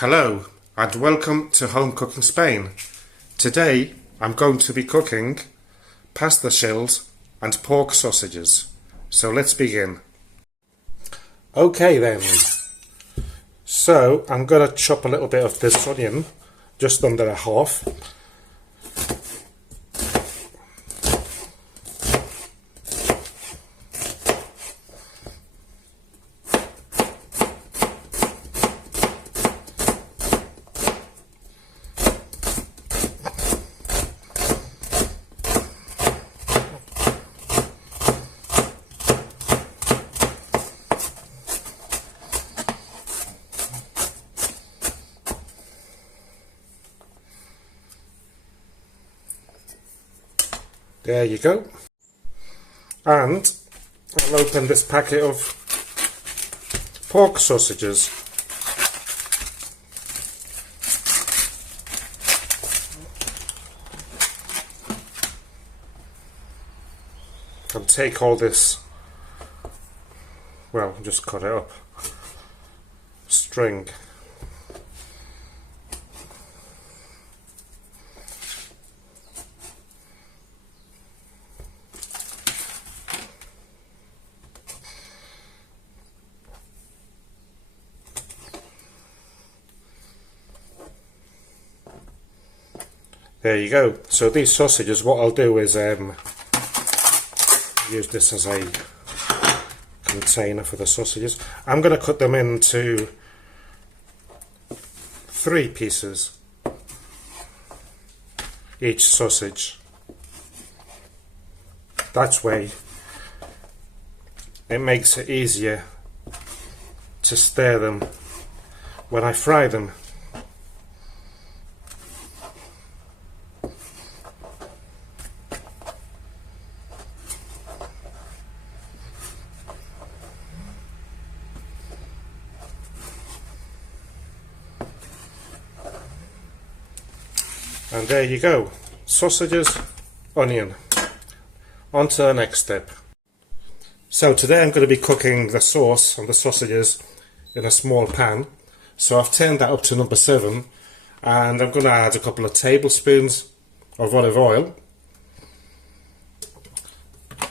Hello and welcome to Home Cooking Spain. Today I'm going to be cooking pasta shells and pork sausages. So let's begin. Okay then, so I'm going to chop a little bit of this onion, just under a half. There you go. And I'll open this packet of pork sausages. And take all this, well, just cut it up, string. There you go. So these sausages, what I'll do is use this as a container for the sausages. I'm going to cut them into 3 pieces, each sausage. That way it makes it easier to stir them when I fry them. And there you go, sausages, onion. On to the next step. So today I'm going to be cooking the sauce and the sausages in a small pan. So I've turned that up to number 7 and I'm going to add a couple of tablespoons of olive oil.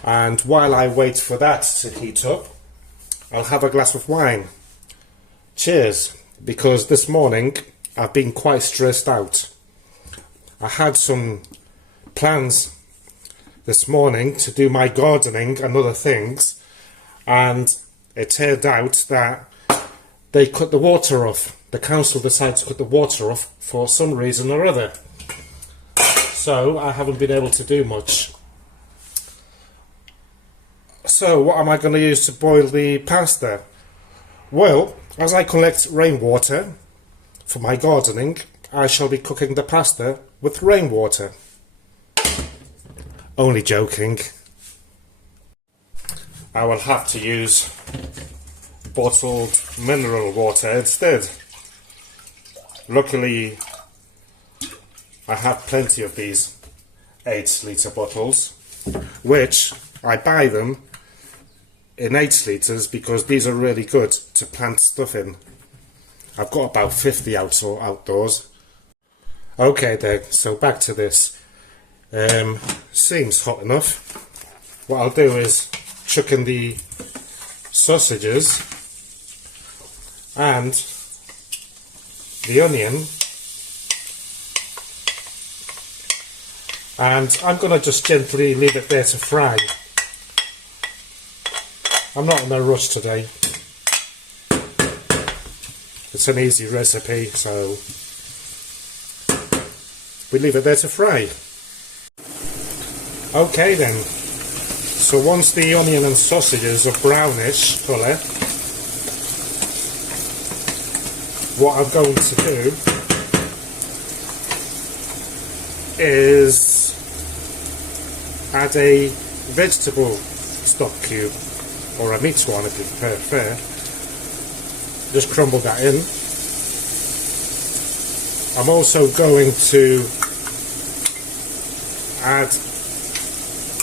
And while I wait for that to heat up, I'll have a glass of wine. Cheers, because this morning I've been quite stressed out. I had some plans this morning to do my gardening and other things, and it turned out that they cut the water off. The council decided to cut the water off for some reason or other. So I haven't been able to do much. So what am I going to use to boil the pasta? Well, as I collect rainwater for my gardening, I shall be cooking the pasta with rainwater. Only joking. I will have to use bottled mineral water instead. Luckily, I have plenty of these 8-litre bottles, which I buy them in 8 litres because these are really good to plant stuff in. I've got about 50 outdoors. Okay then, so back to this. Seems hot enough. What I'll do is chuck in the sausages and the onion, and I'm going to just gently leave it there to fry. I'm not in a rush today. It's an easy recipe, so we leave it there to fry. Okay then, so once the onion and sausages are brownish colour, what I'm going to do is add a vegetable stock cube, or a meat one if you prefer. Just crumble that in. I'm also going to add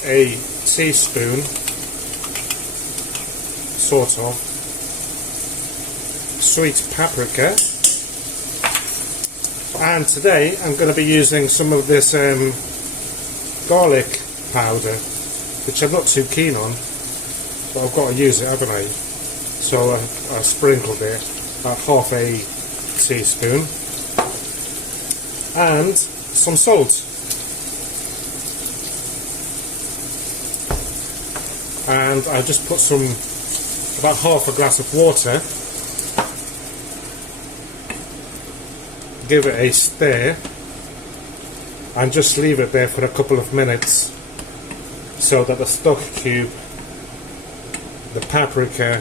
a teaspoon, sort of, sweet paprika, And today I'm going to be using some of this garlic powder, which I'm not too keen on, but I've got to use it, haven't I? So I sprinkled it, about half a teaspoon, and some salt. And I just put about half a glass of water, give it a stir, and just leave it there for a couple of minutes so that the stock cube, the paprika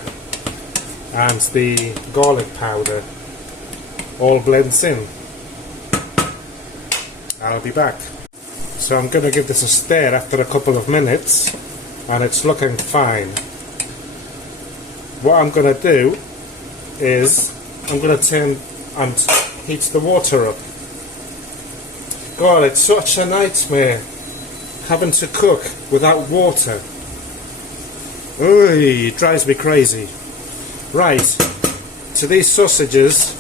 and the garlic powder all blends in. I'll be back. So I'm going to give this a stir after a couple of minutes, and it's looking fine. What I'm going to do is I'm going to turn and heat the water up. God, it's such a nightmare having to cook without water. Ooh, it drives me crazy. Right, to these sausages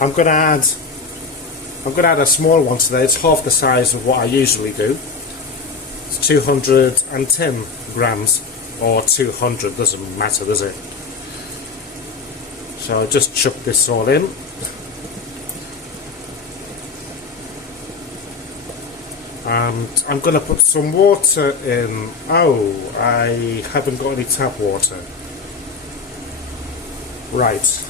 I'm going to add a small one today. It's half the size of what I usually do. It's 210 grams, or 200, doesn't matter, does it? So I'll just chuck this all in. And I'm going to put some water in. Oh, I haven't got any tap water. Right,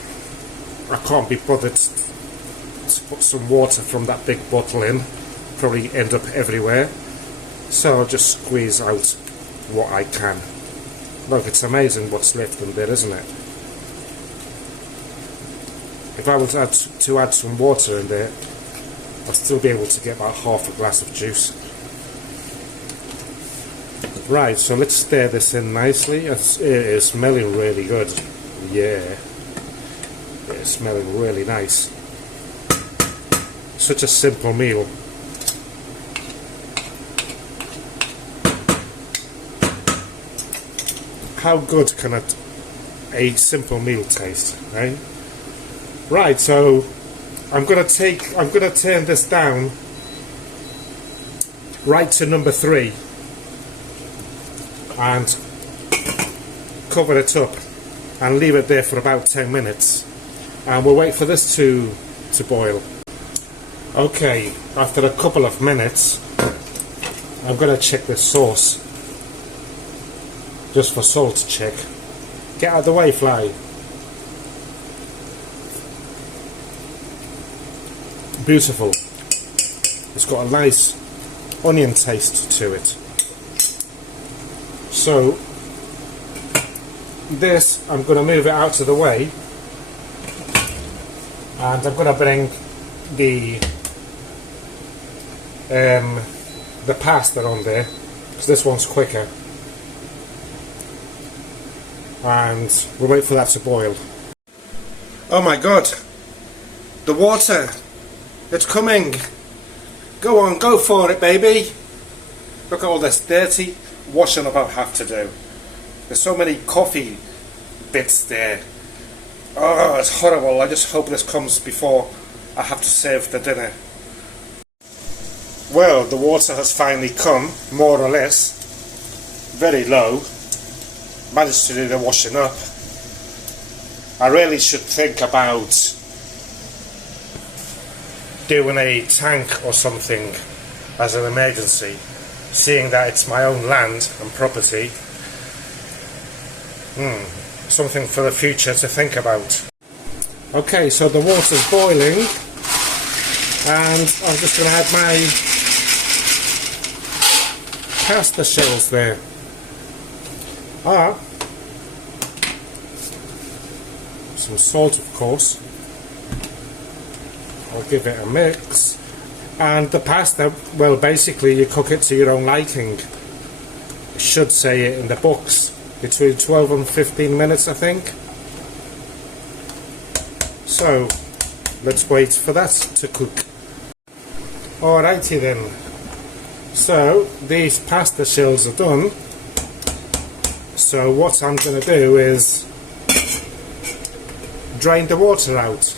I can't be bothered to put some water from that big bottle in. Probably end up everywhere. So I'll just squeeze out what I can. Look, it's amazing what's left in there, isn't it? If I was to add some water in there, I'll still be able to get about half a glass of juice. Right, so let's stir this in nicely. It is smelling really good. Yeah, it's smelling really nice. Such a simple meal. How good can a simple meal taste, eh? Right, so I'm gonna turn this down right to number 3 and cover it up and leave it there for about 10 minutes, and we'll wait for this to boil. Okay, after a couple of minutes I'm gonna check this sauce just for salt check. Get out of the way, fly. Beautiful. It's got a nice onion taste to it. So this, I'm going to move it out of the way, and I'm going to bring the pasta on there, because this one's quicker, and we'll wait for that to boil. Oh my god, the water, it's coming. Go on, go for it, baby. Look at all this dirty washing up I have to do. There's so many coffee bits there. Oh, it's horrible. I just hope this comes before I have to serve the dinner. Well, the water has finally come, more or less. Very low. Managed to do the washing up. I really should think about doing a tank or something as an emergency, seeing that it's my own land and property. Something for the future to think about. Okay, so the water's boiling, and I'm just going to add my pasta shells there. Some salt, of course. I'll give it a mix. And the pasta, well, basically you cook it to your own liking. It should say it in the books, between 12 and 15 minutes, I think. So let's wait for that to cook. Alrighty then. So these pasta shells are done. So what I'm going to do is drain the water out.